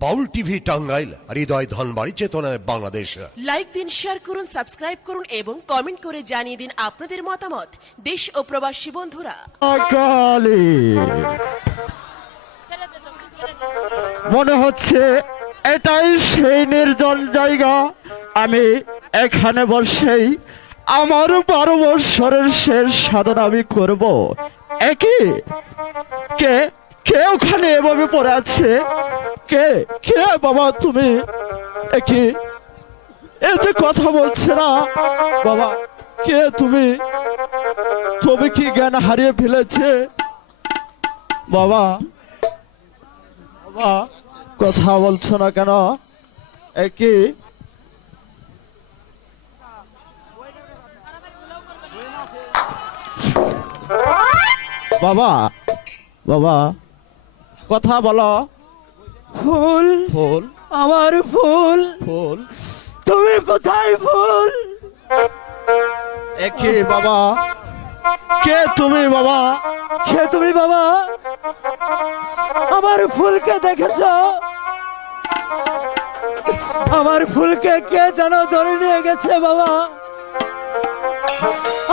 বাউল TV Tangail, হৃদয় ধনবাড়ি, চেতনায় Bangladesh. Like দিন, share করুন, সাবস্ক্রাইব করুন এবং কমেন্ট করে জানিয়ে দিন আপনাদের মতামত। দেশ ও প্রবাসী বন্ধুরা, মনে হচ্ছে এটাই সেই নির্জন জায়গা। আমি এখানে বসেই আমার 12 বৎসরের শেষ সাধনা আমি করব। একই কে কে ওখানে এভাবে পড়ে আছে? কে কে বাবা তুমি? একই এই যে কথা বলছে না বাবা, কে তুমি? তুমি কি জ্ঞান হারিয়ে ফেলেছে বাবা? বাবা কথা বলছো না কেন? একই বাবা বাবা কথা বলো। ফুল ফুল আমার ফুল ফুল, তুমি কোথায় ফুল? একই বাবা, কে তুমি বাবা? কে তুমি বাবা? আমার ফুলকে দেখেছো? আমার ফুলকে কে যেন ধরে নিয়ে গেছে বাবা।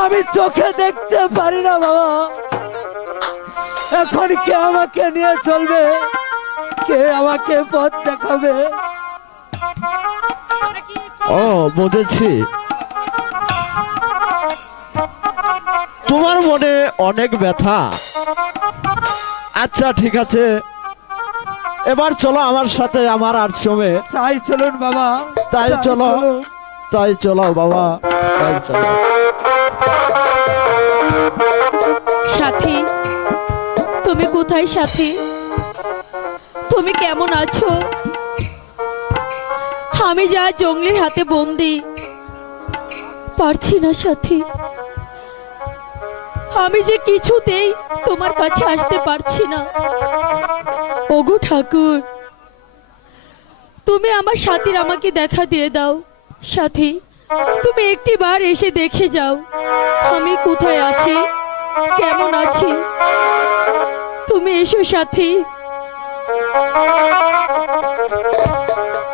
আমি চোখে দেখতে পারি না বাবা। এখন কে আমাকে নিয়ে চলবে? কে আমাকে পথ দেখাবে? ও বুঝেছি, তোমার মনে অনেক ব্যথা। আচ্ছা ঠিক আছে, এবার চলো আমার সাথে আমার আশ্রমে। তাই চলুন বাবা, তাই চলো, তাই চলো বাবা, তাই চলো। সাথী, তুমি কোথায় সাথী? তুমি কেমন আছো? আমি যা জঙ্গলের হাতে বন্দি, পারছি না সাথী। আমি যে কিছুতেই তোমার কাছে আসতে পারছি না। ওগো ঠাকুর, তুমি আমার সাথীর আমাকে দেখা দিয়ে দাও। সাথী, তুমি একটিবার এসে দেখে যাও আমি কোথায় আছি, কেমন আছি। তুমি এসো সাথী,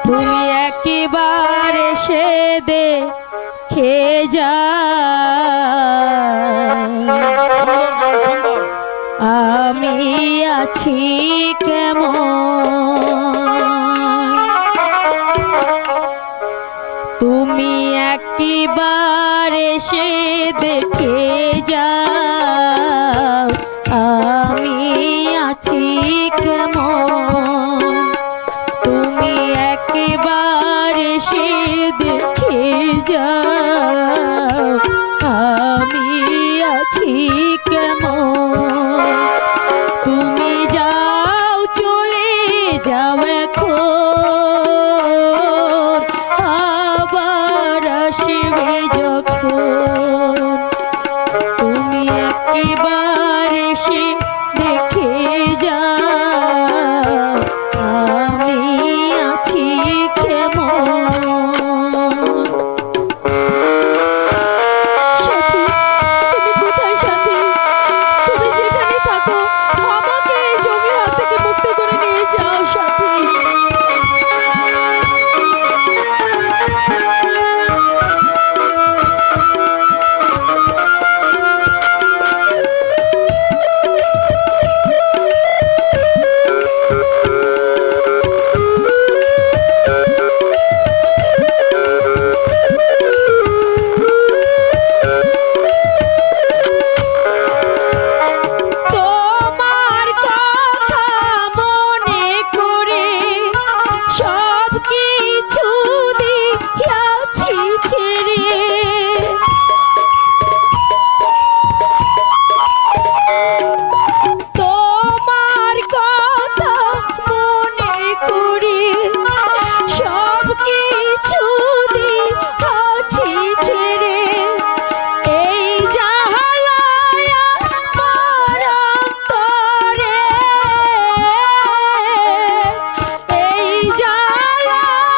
তুমি একবার এসে দেখে যাও আমি আছি কেমন। তুমি একবার এসে দেখে যাও আমি আছি কেমন। তুমি একবার এসে দেখে যাও আমি আছি কেমন। তুমি যাও, চলে যাও এখন, আবার আসবে যখন। তুমি একবার এসে দেখে যাও আমি আছি কেমন। সাথী, তুমি কোথায় সাথী? তুমি যেখানে থাকো আমাকে এই জমির হাত থেকে মুক্ত করে নিয়ে যাও সাথী। তোমার কথা মনে করে সব কিছু দিয়াছি ছেড়ে। তোমার কথা মনে করে সব কিছু দিয়াছি ছেড়ে। এই জাহালায় আমার অন্তরে, এই জাহালায়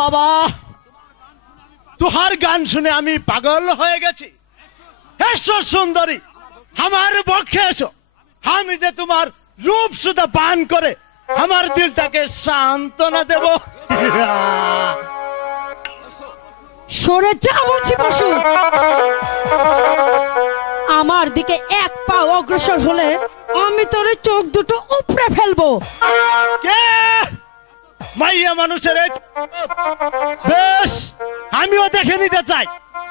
বাবা, তোহার গান শুনে আমি পাগল হয়ে গেছি। এসো সুন্দরী, আমার পক্ষে এসো। আমি যে তোমার রূপ সুধা পান করে আমার দিলটাকে সান্ত্বনা দেব। সরে যা বলছি পশু। আমার দিকে এক পা অগ্রসর হলে আমি তোর চোখ দুটো উপড়ে ফেলবো। কে মাইয়া মানুষের এই বেশ, আমিও দেখে নিতে চাই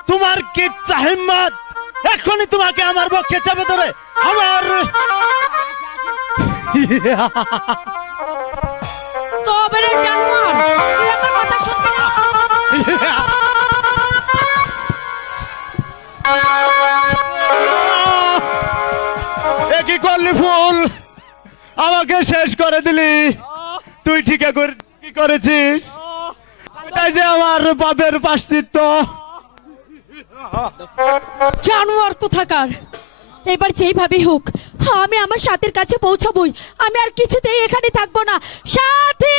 তোমার কি হিম্মত। এখনই তোমাকে আমার পক্ষে চাপে ধরে আমার তবে রে জানোয়ার, তুই আমার কথা শুনবি না। এ কি করলি ফুল, আমাকে শেষ করে দিলি। তুই কি করেছিস? তাই যে আমার বাপের প্রায়শ্চিত্ত। জানোয়ার কোথাকার, এবার যেইভাবে হোক আমি আমার সাথীর কাছে পৌঁছাবই। আমি আর কিছুতেই এখানে থাকবো না। সাথী!